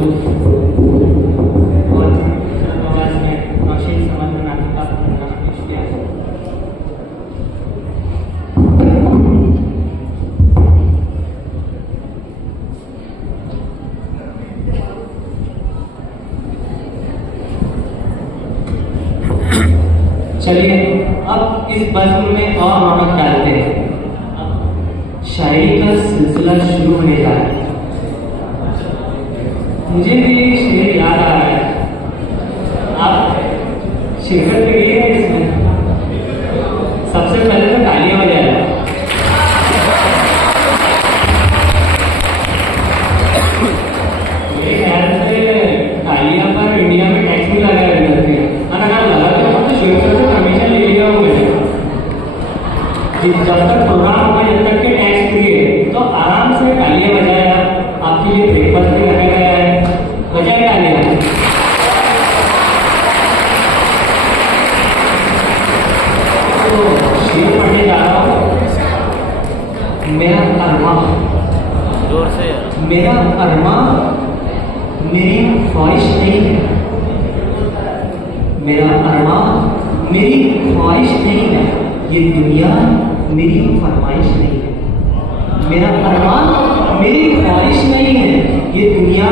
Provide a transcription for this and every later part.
और आवाज में नौशीन समर्थन आपका पेश किया। चलिए अब इस बज़्म में और रौनक डालते हैं। शायरी का सिलसिला शुरू होने जा रहा है। मुझे भी ये शेर याद आ रहा है। आप शिरकत के लिए इसमें सबसे पहले तो तालियां बजाएं। मेरे ख्याल से तालियां पर इंडिया में टैक्स भी लगाया जाते हैं। परमिशन ले लिया हो जब तक प्रोग्राम होगा, जब तक के टैक्स दिए तो आराम से तालियां बजाए। आपके लिए ब्रेकफास्ट भी रखा गया है, बजाए तालियां। तो शेर पढ़ने जा रहा हूँ। मेरा अरमा, जोर से मेरा अरमा मेरी ख्वाहिश नहीं है। मेरा अरमा मेरी ख्वाहिश नहीं है, ये दुनिया मेरी फरमाइश नहीं है। मेरा अरमान मेरी ख्वाहिश नहीं है, ये दुनिया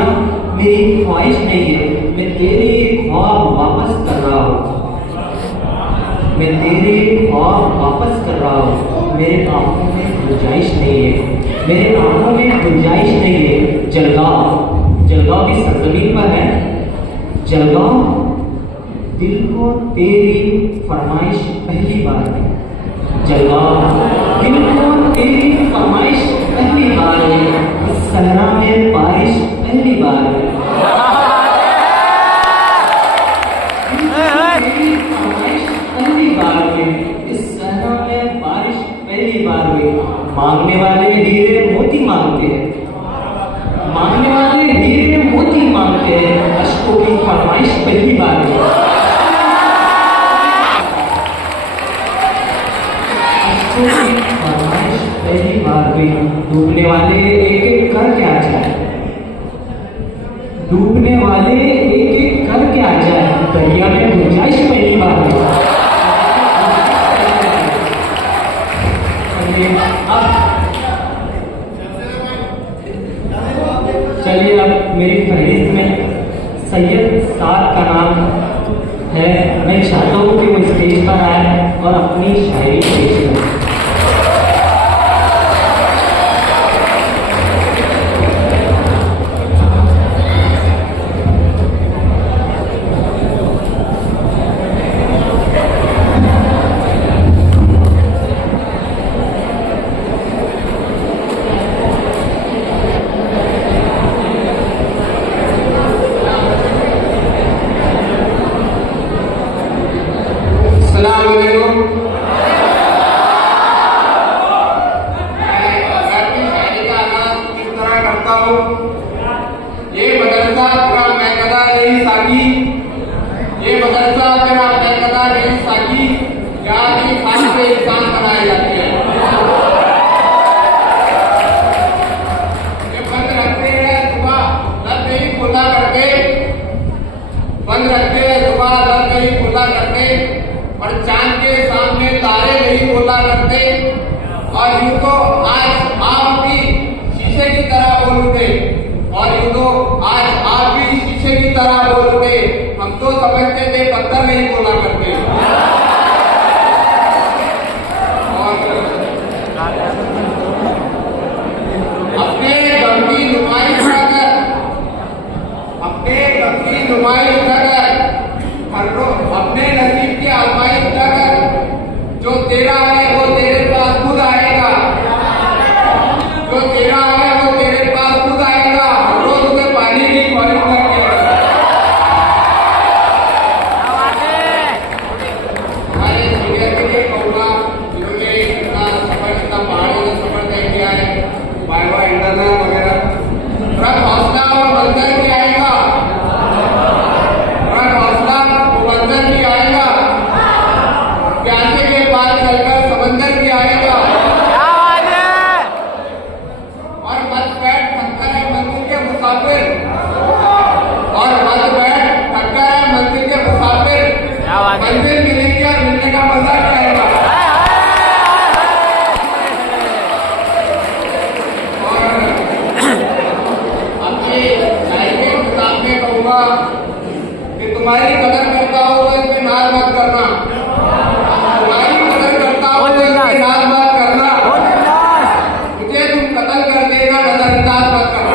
मेरी ख्वाहिश नहीं है। मैं तेरे ख्वाब वापस कर रहा हूँ, मैं तेरे ख्वाब वापस कर रहा हूँ। मेरे आंखों में गुंजाइश नहीं है, मेरे आंखों में गुंजाइश नहीं है। जलगांव, जलगांव की सरजमीन पर है। जलगांव दिल को तेरी फरमाइश पहली बार है। जलगांव दिल को तेरी फरमाइश पहली बार है। इस सहरा में बारिश पहली बार है। तेरी फरमाइश पहली बार है। इस सहरा में बारिश पहली बार है। मांगने वाले हीरे मोती मांगते हैं, मांगने वाले हीरे मोती मांगते हैं। अश्कों की फरमाइश पहली बार है। फरमाइश पहली बार हुई। डूबने वाले एक एक कर क्या जाए, डूबने वाले एक एक कर क्या जाए। दरिया में गुंजाइश पहली बार हुई। अब चलिए, अब मेरी फहरिस्त में सैयद साद का नाम है। मैं चाहता हूँ कि वो स्टेज पर आए और अपनी शायरी पेश करें। बंद रखते सुबह दर नहीं खुला करते और चांद के सामने तारे नहीं खोला करते। और यूं तो आज आप भी शीशे की तरह बोल उठे, और यूं तो आज आप भी शीशे की तरह बोल उठे। हम तो समझते थे पत्थर नहीं बोला करते। अपने गम की नुमाइश कर, अपने गम की नुमाइश कर, अपने नसीब की आजमाइश कर तुम्हारी कदर करता हो तो इसमें नाज मत करना, तुम्हारी कदर करता हो तो इसमें नाज मत करना, मुझे तुम कत्ल कर देगा नजरअंदाज मत करना।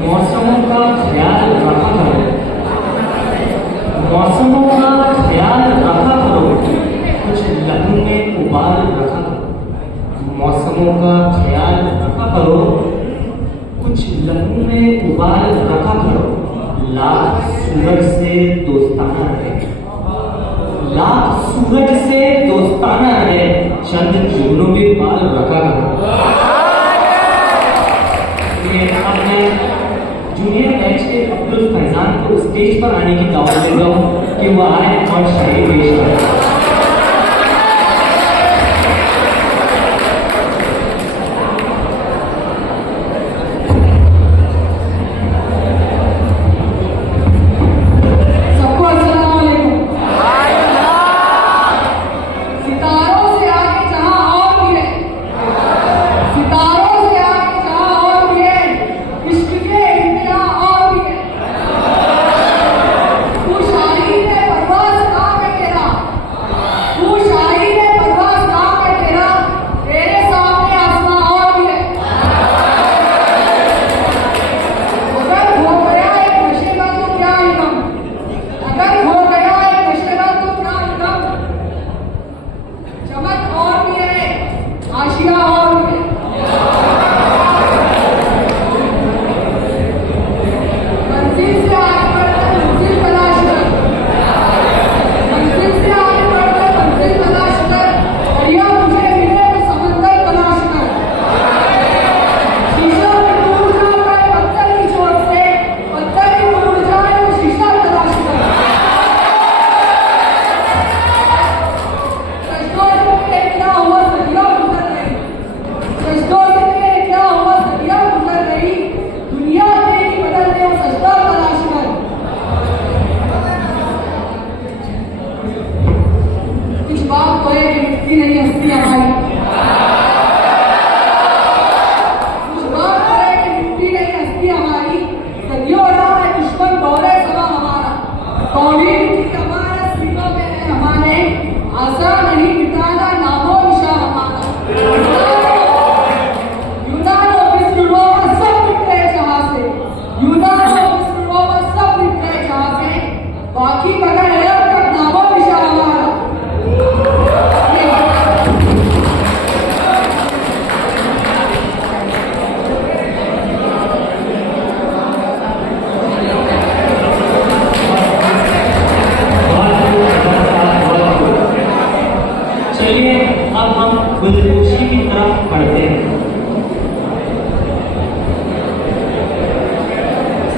मौसमों का ख्याल रखा करो, मौसमों का ख्याल रखा करो, कुछ लहू में उबाल रखा करो, मौसमों का ख्याल रखा करो, कुछ लहू में उबाल रखा करो, लाख सूरज से दोस्ताना रहे, लाख सूरज से दोस्ताना रहे, चंद जुगनों में बाल रखा करो। जूनियर बैच के अब्दुल फैजान को स्टेज पर आने की दावत दे रहा हूँ कि वो आए और शायरी पेश करें।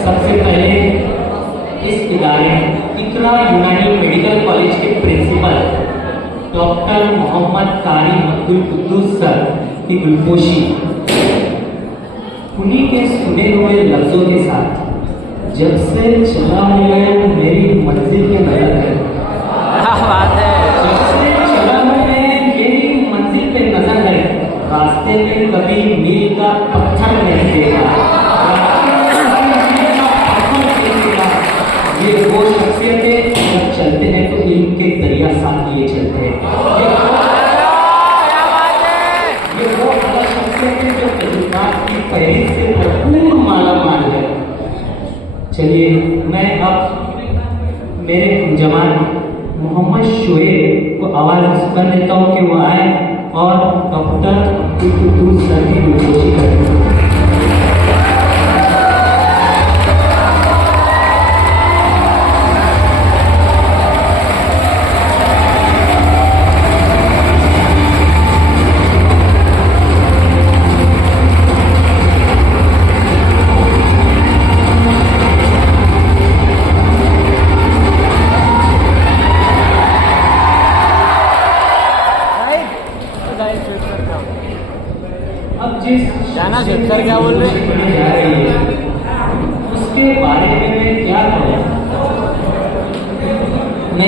सबसे पहले इस इदारे इकरा यूनानी मेडिकल कॉलेज के प्रिंसिपल डॉक्टर मोहम्मद कारी अब्दुल कुद्दूस सर की गुलपोशी उन्हीं के सुने हुए लफ्जों के साथ जब से चला हुआ मेरी मंजिल के नजर है, जब से चला हुआ मेरी मंजिल पे नजर है, रास्ते में कभी मील का पत्थर नहीं देखा। ये वो शख्सियतें जब चलते हैं तो इनके दरिया साथ लिए चलते हैं। ये वो शख्सियतें जो तजुर्बात की पहली से भरपूर मालामाल है। चलिए मैं अब मेरे जवान मोहम्मद शोएब को आवाज़ कर देता हूँ कि वो आए और डॉक्टर अब्दुल कुद्दूस सर की गुलपोशी करें।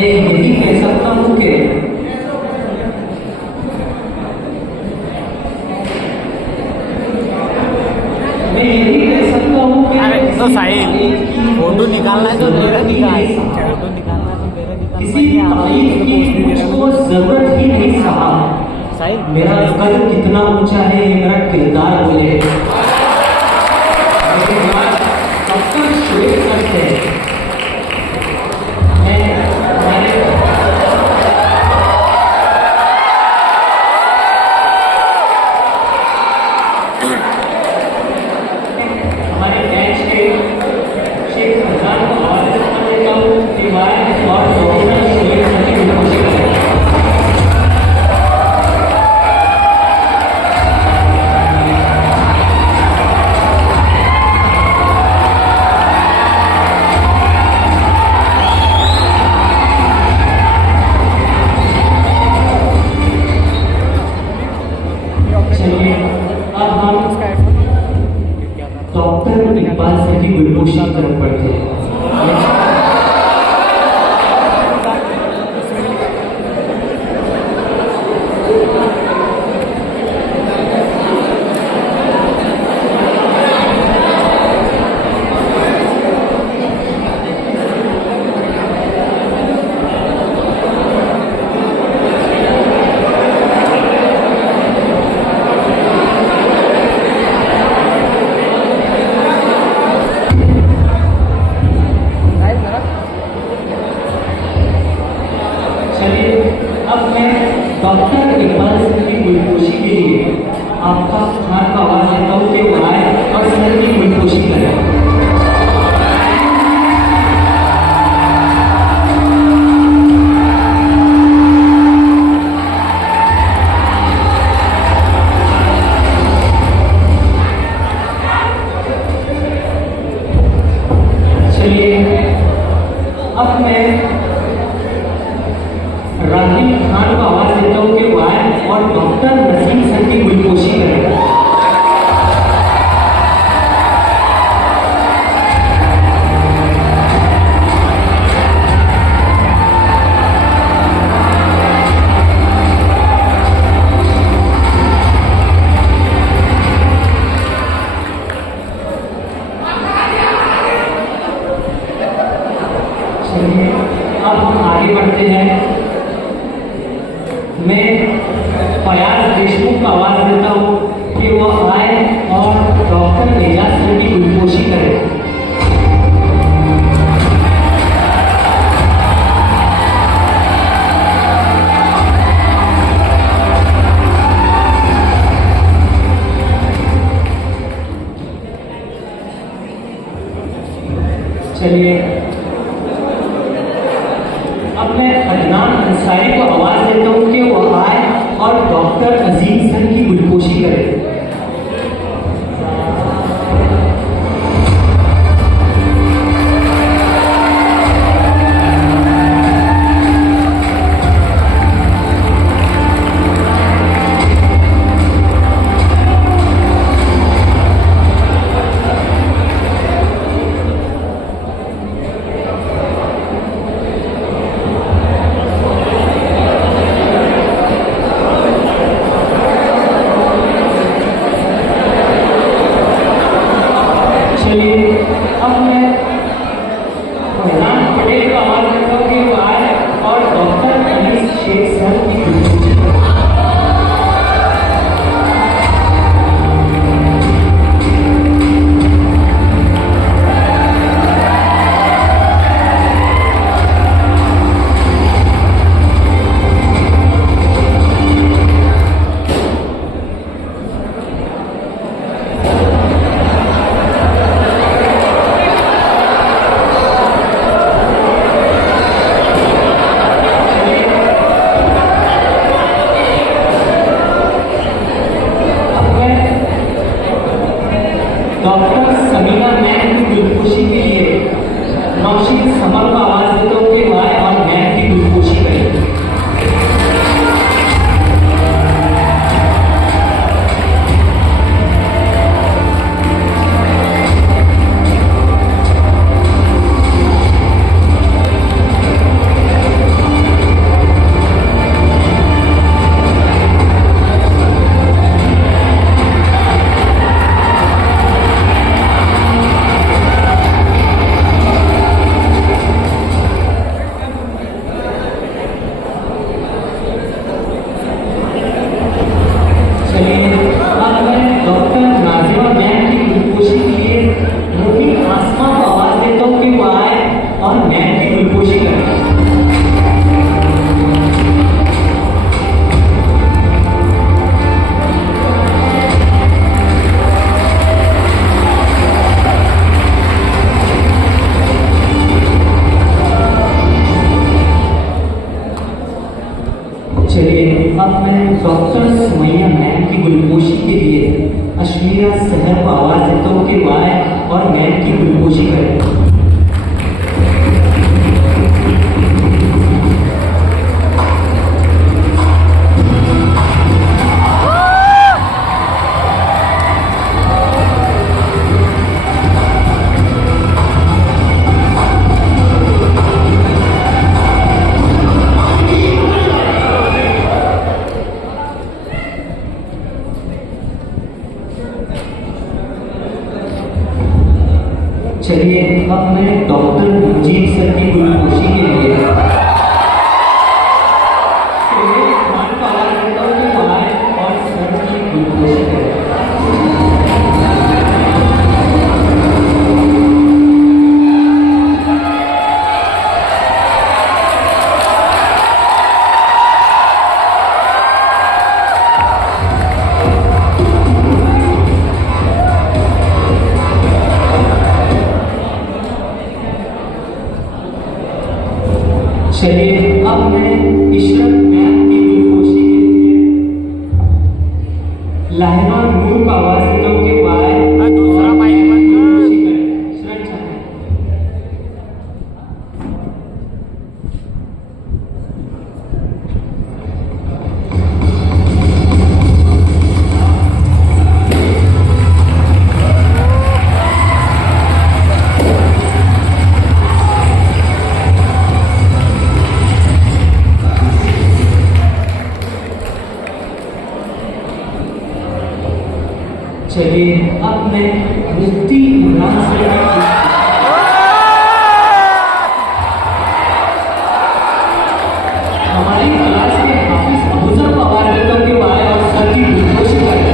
मैं यही कह सकता हूँ कि अरे तो साहिल फोटो निकालना है तो मेरा निकाल, फोटो निकालना है तो मेरा निकाल। किसी तारीफ की मुझको जरूरत ही नहीं साहब। साहिल मेरा कद कितना ऊंचा है ये मेरा किरदार बोले। मेरे बाद डॉक्टर शोएब सर थे। हमारे बैच के शेख फैजान को आवाज देता हूँ कि वायरस और डॉक्टर शोएब सर की कोशिश करें। चलिए अब हम डॉक्टर इकबाल सर की गुलगोशी की तरफ बढ़ते हैं। चलिए अब मैं डॉक्टर इकबाल सर की गुलगोशी के लिए आपका खान का आवाज देता हूँ कि वो आए और सर की गुलगोशी करें। चलिए अब मैं राहीम खान को आवाज देता हूँ कि वो आए और डॉक्टर नसीम सर की गुलगोशी करें। चलिए अब हम आगे बढ़ते हैं। मैं फयाज देशमुख को आवाज देता हूँ कि वो आए और डॉक्टर एजाज सर की गुलगोशी करें। चलिए अब मैं अदनान अंसारी को आवाज देता हूँ कि वो आए और डॉक्टर अजीम सर की गुलगोशी करें। चलिए अब मैं फरहान पटेल को आवाज देता हूँ कि वो आए और डॉक्टर अनीस शेख सर की गुलगोशी करें। डॉक्टर समीना मैम की गुलगोशी के लिए नौशीन समर को आवाज देता हूँ कि वो आए और मैम की गुलगोशी करें। अब मैं डॉक्टर सुमैया मैम की गुलपोशी के लिए अश्मीरा सहर को आवाज देता हूँ कि वाय और मैम की गुलपोशी करें। चलिए अब मैं डॉक्टर मुजीब सर की गुलपोशी के लिए खान का आवाज देता हूँ कि वाय और सर की गुलपोशी करें। चलिए अब मैं इशरत मैम की गुलपोशी के लिए लाहिमा नूर का आवाज देता हूँ कि वाय दूसरा माइक बंद कर। इशरत चाहे। चलिए अब मैं मुफ्ती इमरान सर हमारी क्लास के हाफिज अबूजर को आवाज देता हूँ कि वाय और सर की गुलपोशी करें।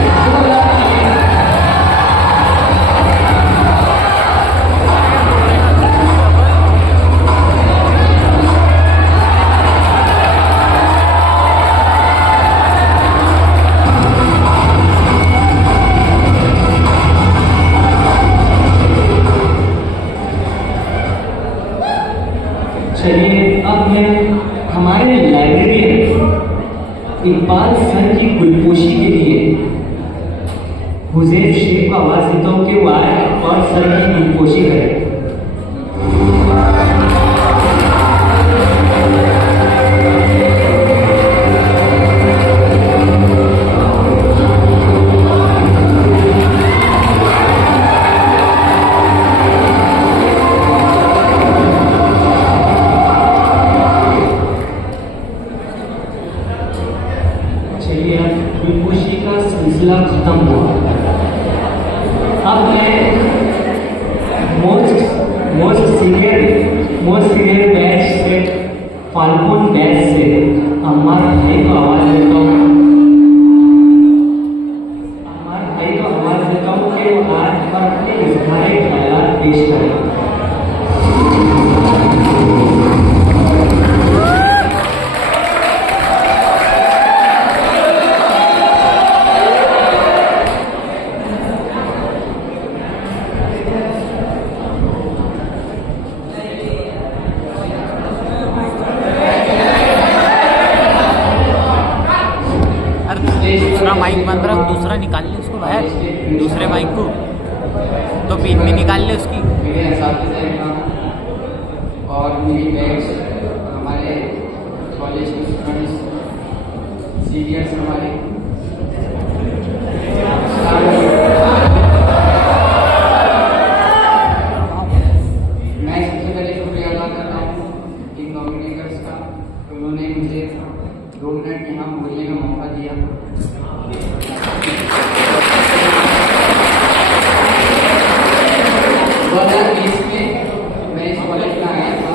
चलिए अब मैं हमारे लाइब्रेरियन इकबाल सर की गुलपोशी के लिए हुजैफ शेख को आवाज देता हूँ कि वो आए और सर की गुलपोशी करें। चलिए अब गुलपोशी का सिलसिला खत्म हुआ। अब मैं मोस्ट सीनियर बैच से फाल्कन बैच से अम्मार भाई को आवाज देता हूँ कि वो आज पर अपने इज़हारे ख्यालात पेश करें। दूसरा माइक बंद रख, दूसरा निकाल ले उसको बाहर, दूसरे माइक को तो पिन भी निकाल ले उसकी। मेरे असातिज़ा और मेरी बैच हमारे कॉलेज के स्टूडेंट्स सीनियर्स हमारे मैं सबसे पहले शुक्रिया अदा करता हूँ इन कॉर्डिनेटर्स का, उन्होंने मुझे 2 मिनट यहाँ बोलने का मौका दिया। 2020 में मैं इस कॉलेज में आया था।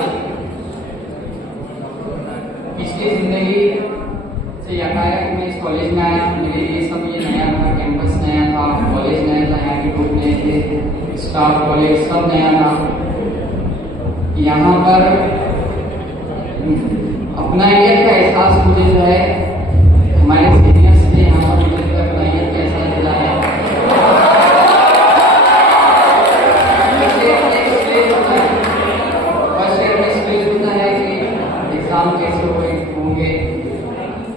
पिछली जिंदगी से यकायक मैं इस कॉलेज में आया। मेरे लिए सब ये नया था, कैंपस नया था, कॉलेज नया था, यहाँ के ग्रुप नए थे, स्टाफ कॉलेज सब नया था। यहाँ पर अपनाइयत का एहसास मुझे जो है हमारे सीनियर्स ने यहाँ पर मुझे अपनाइयत का एहसास दिलाया। फर्स्ट ईयर में स्टेज होता है कि एग्जाम कैसे होंगे,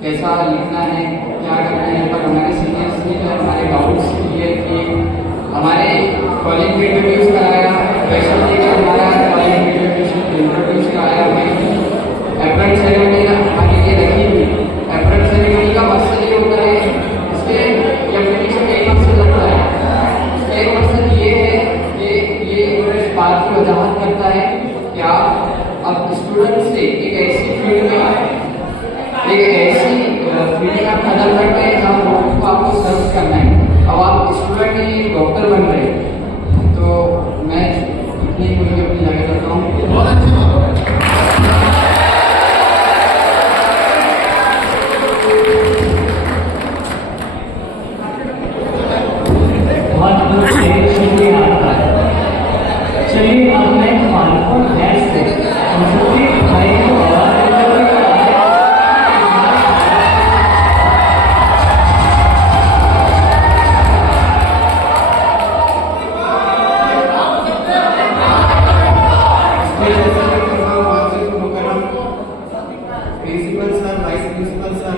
कैसा कैसा लिखना है, क्या करना है, पर हमारे सीनियर्स ने जो हमारे डाउट्स क्लियर किए, हमारे कॉलेज में इंट्रोड्यूस कराया, वैसे हमारा कॉलेज में इंट्रोड्यूस कराया, हमें एप्रन सेरेमनी हमारे लिए रखी हुई। एप्रन सेरेमनी का मकसद ये होता है, इसके एप्लीकेशन एक मकसद लगता है। एक मकसद ये है कि ये इस बात की वजाहत करता है कि आप अब स्टूडेंट से एक ऐसी फील्ड में आए, एक ऐसी फील्ड में आप कदम रख रहे हैं जहाँ लोगों को आपको सर्व करना है। अब आप स्टूडेंट नहीं डॉक्टर बन रहे हैं, तो मैं इतनी बोल के अपनी जगह करता हूँ। बहुत अच्छी शुक्रिया आपका। चलिए अब मैं खानपुर गैस से मुझे भाई को आवाज principal sir, vice principal sir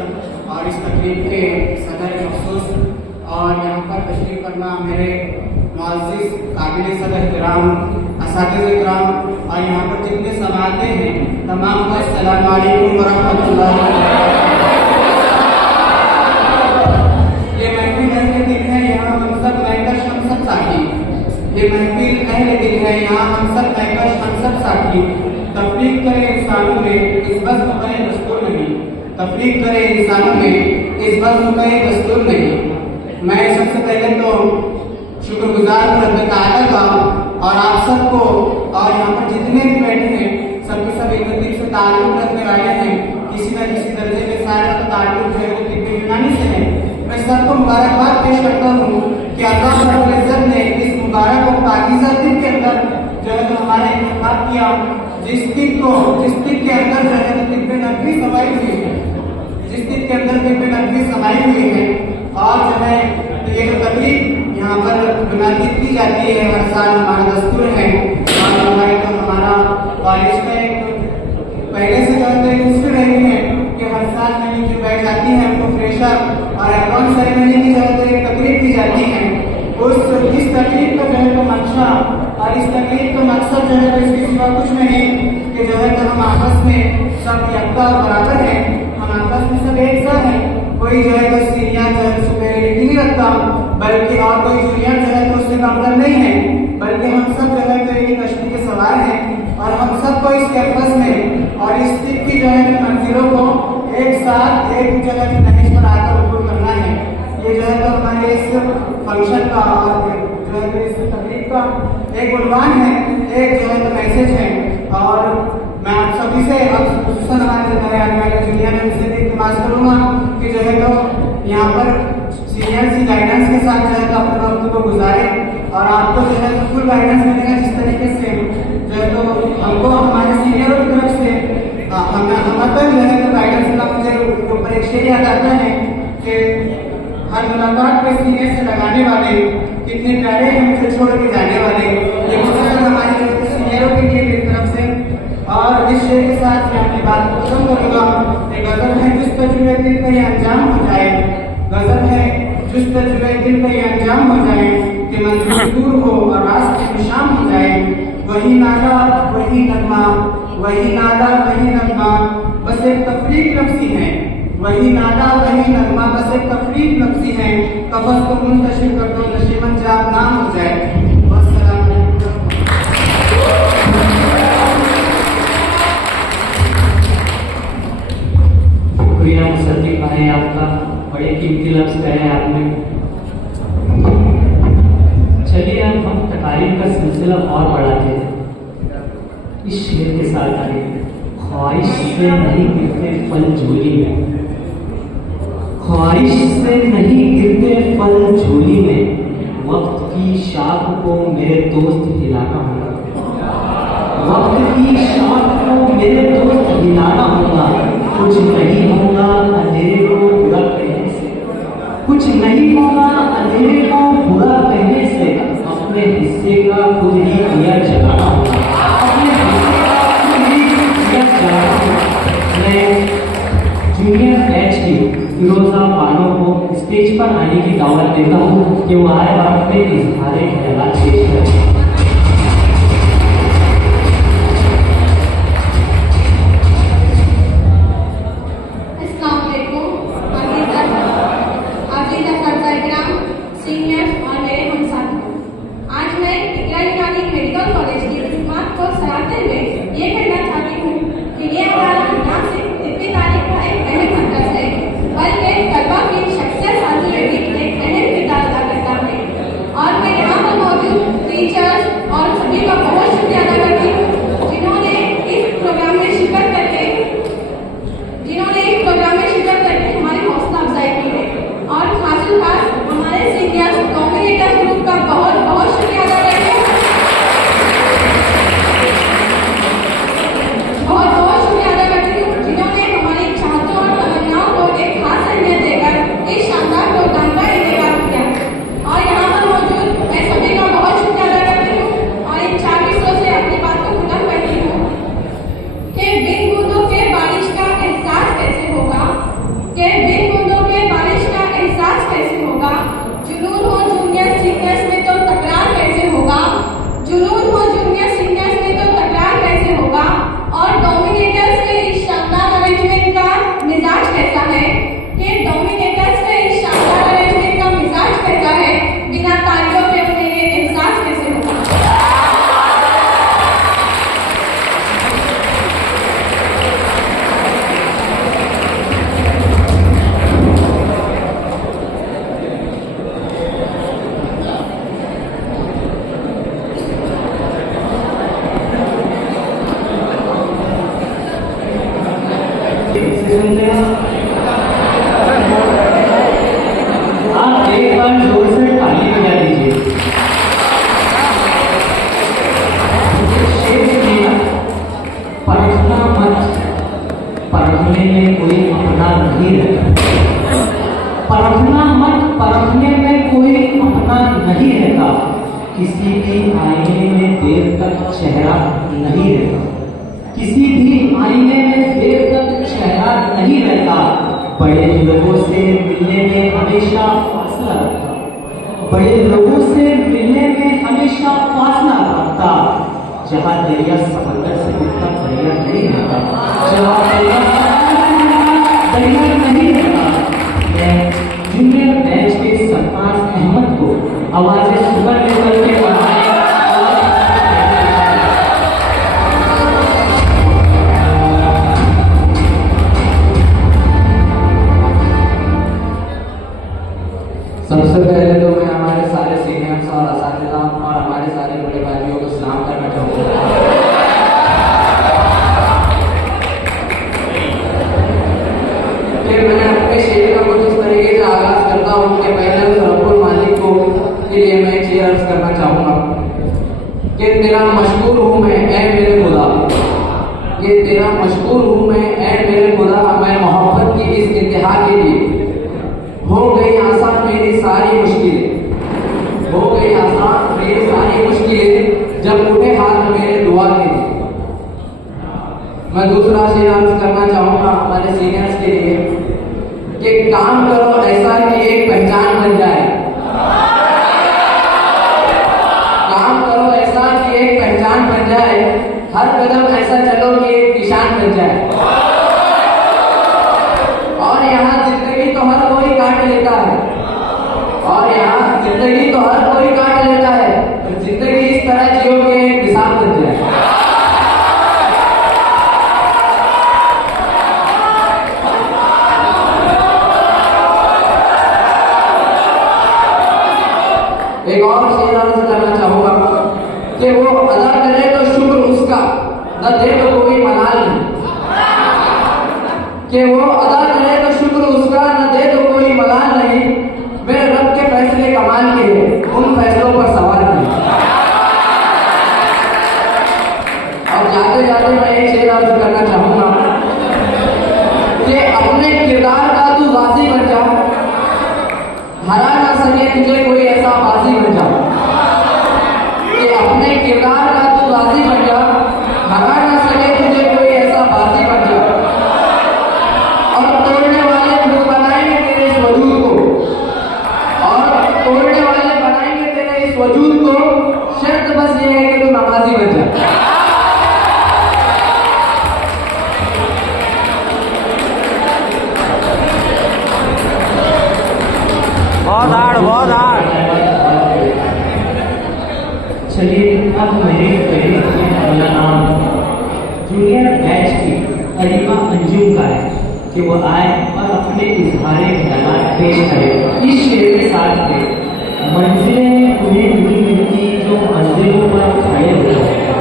और इस तकरीब के सदर मखसूस और यहाँ पर तशरीफ करना मेरे मुअज़्ज़िज़ काबिल सदर इकराम असातिज़े इकराम और यहाँ पर जितने समाते हैं तमाम को अस्सलामु अलैकुम व रहमतुल्लाहि व बरकातुहू। ये महफिल अहले दिल है, यहाँ हम सब महकश हम सब साथी। ये महफिल अहले दिल है, यहाँ हम सब महकश हम सब साथी। तफरीक करे इंसानों में इस बस मुक़े दस्तूर नहीं, तफरीक करे इंसानों में इस बस मुक़े दस्तूर नहीं। मैं सबसे पहले तो शुक्रगुजार हूँ रब्बे ताला का और आप सबको, और यहाँ पर जितने भी बैठे हैं सबके सब एक दिल से ताल्लुक़ रखने वाले हैं, किसी न किसी दर्जे में सारा का ताल्लुक़ जो है वो तिब्बे यूनानी से है। मैं सबको मुबारकबाद पेश करता हूँ कि अल्लाह रब्बुल इज़्ज़त ने इस मुबारक और पाकीज़ा दिन के अंदर जो है तो हमारा इंतखाब किया, जिस दिन के अंदर जो है तो तिब्बे नबवी समाई हुई है, जिस दिन के अंदर तिब्बे नबवी समाई हुई है। और जो है ये जो तकरीब यहाँ पर मुनाकिद की जाती है हर साल, हमारा दस्तूर है। और हमारे तो हमारा कॉलेज में पहले से जो है तो हिस्ट्री रही है कि हर साल में नीचे बैठ जाती है हमको फ्रेशर और एप्रन सेरेमनी की जो है तो एक तकरीब की जाती है। इस तकरीब का जो है तो मंशा और इस तकरीब का मकसद जो है तो इसके सिवा कुछ नहीं कि जो है तो हम आपस में सब यकता और बराबर हैं, हम आपस में सब एक सा हैं। कोई जो है तो सीनियर जो है सुपेरियरिटी नहीं रखता, बल्कि और कोई जूनियर जो है तो उससे कमतर नहीं है, बल्कि हम सब जो है तो एक ही कश्ती के सवार हैं और हम सबको इस कैंपस में और इस सिख की जो है मंजिलों को एक साथ एक जगह की नहिश पर आकर ऊपर करना है। ये जो है तो हमारे इस फंक्शन का और जो है तो इस तकरीब का एक उन्वान है, एक जो है तो मैसेज है। और मैं आप सभी से अब खुसूसन हमारे नए आने वाले जूनियर है उनसे भी इल्तिमास करूँगा कि जो है तो यहाँ पर सीनियर की गाइडेंस के साथ जो है तो अपने वक्त को गुजारे और आपको जो है तो फुल गाइडेंस मिलेगा। जिस तरीके से जो है तो हमको हमारे सीनियरों की तरफ से हम जो है तो गाइडेंस का मुझे ऊपर एक शेर याद आता है कि हर मुलाकात में सीनियर से लगाने वाले कितने प्यारे हैं मुझे छोड़ के जाने वाले। ये मुझे हमारे सीनियरों के लिए मेरी तरफ से। और इस शेर के साथ मैं अपनी बात को खत्म करूँगा। एक गजल है जिस तजुर्बे दिल का ये अंजाम हो जाए, गजल है जिस तजुर्बे दिल का ये अंजाम हो जाए कि मंजिल दूर हो और रास्ते में शाम हो जाए। वही नादा वही नगमा, वही नादा वही नगमा, बस एक तफरीक लफ्ज़ी है। वही नादा वही नगमा, बस एक तफरीक लफ्ज़ी है। कफस को मुंतशिर कर दो नशीमन जाब नाम हो जाए। शुक्रिया मुसद्दिक भाई आपका, बड़े कीमती लफ्ज़ कहे आपने। चलिए अब हम तकारीर का सिलसिला और बढ़ाते हैं। इस शेर के साथ आगे ख्वाहिश से नहीं गिरते फल झोली में, ख्वाहिश से नहीं गिरते फल झोली में, वक्त की शाख को मेरे दोस्त हिलाना होगा, वक्त की शाख को मेरे दोस्त हिलाना होगा। कुछ नहीं होगा अंधेरे को बुरा कहने से, कुछ नहीं होगा अंधेरे को बुरा कहने से, अपने हिस्से का खुद ही दिया जलाना होगा, अपने हिस्से का खुद ही दिया जलाना होगा। मैं जूनियर बैच जी फिरोजा बानो को स्टेज पर आने की दावत देता हूँ कि वो आए और अपने इजहार ख्यालात पेश करें। आप एक बार जोर से ताली बजा दीजिए। परखना मत, परखने में कोई अपना नहीं रहता। परखना मत, परखने में कोई अपना नहीं रहता। किसी भी आईने में देर तक चेहरा नहीं रहता। किसी भी आईने में देर तक चेहरा नहीं रहता। बड़े लोगों से मिलने में हमेशा फासला रखता। बड़े लोगों से मिलने में हमेशा फासला रखता। जहाँ दरिया समंदर से मिलता दरिया नहीं रहता। जहाँ दरिया नहीं रहता। मैं जूनियर बैच के सरफराज अहमद को आवाज़ें सुपर लेकर के बढ़ाए। सबसे पहले तो मैं हमारे सारे सीनियर्स और असातिज़ा और हमारे सारे बड़े भाइयों को सलाम करना चाहूँगा। फिर मैं अपने शेर का कुछ इस तरीके से आगाज करता हूँ कि पहले उस रब्बुल मालिक को के लिए मैं एक शेर अर्ज करना चाहूँगा कि तेरा मशकूर हूँ मैं ऐ मेरे खुदा, ये तेरा मशकूर हूँ मैं ऐ मेरे खुदा, मैं मोहब्बत की इस इंतहा के लिए हो गई आसान मेरी सारी मुश्किलें, हो गई आसान मेरी सारी मुश्किलें, जब उठे हाथ मेरे दुआ के लिए। मैं दूसरा शेर अर्ज करना चाहूँगा हमारे सीनियर्स के लिए कि काम करो ऐसा कि एक पहचान बन जाए। काम करो ऐसा कि एक पहचान बन जाए, हर कदम ऐसा चलो कि एक निशान बन जाए। और यहाँ जिंदगी तो हर कोई काट लेता है, और यहाँ जिंदगी तो हर कोई काट लेता है, तो जिंदगी इस तरह जियो कि एक निशान बन जाए। एक और शेर अर्ज करना चाहूंगा कि वो अदा करे तो शुक्र उसका, न दे तो कोई मलाल नहीं। कि वो अदा करे तो शुक्र उसका, न दे तो कोई मलाल नहीं। मेरे रब के फैसले कमाल के हैं, उन फैसलों पर सवाल नहीं। और जाते जाते मैं एक शेर अर्ज करना चाहूंगा कि अपने किरदार का तू गाजी बन जा, हरा ना सके तुझे कोई ऐसा बाजी बन जा। कि अपने किरदार का तू गाजी बन जा, हरा ना सके तुझे कोई ऐसा बाजी बन जा। और तोड़ने वाले जूनियर बैच की अरिमा अंजुम का है कि वो आए और अपने इजहार ख्यालात पेश करें इस शेर के साथ में। मंजिलें उन्हें नहीं मिलती जो मंजिलों पर खड़े होते हैं,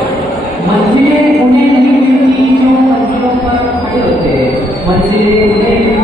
मंजिलें उन्हें नहीं मिलती जो मंजिलों पर खड़े होते हैं, मंजिलें उन्हें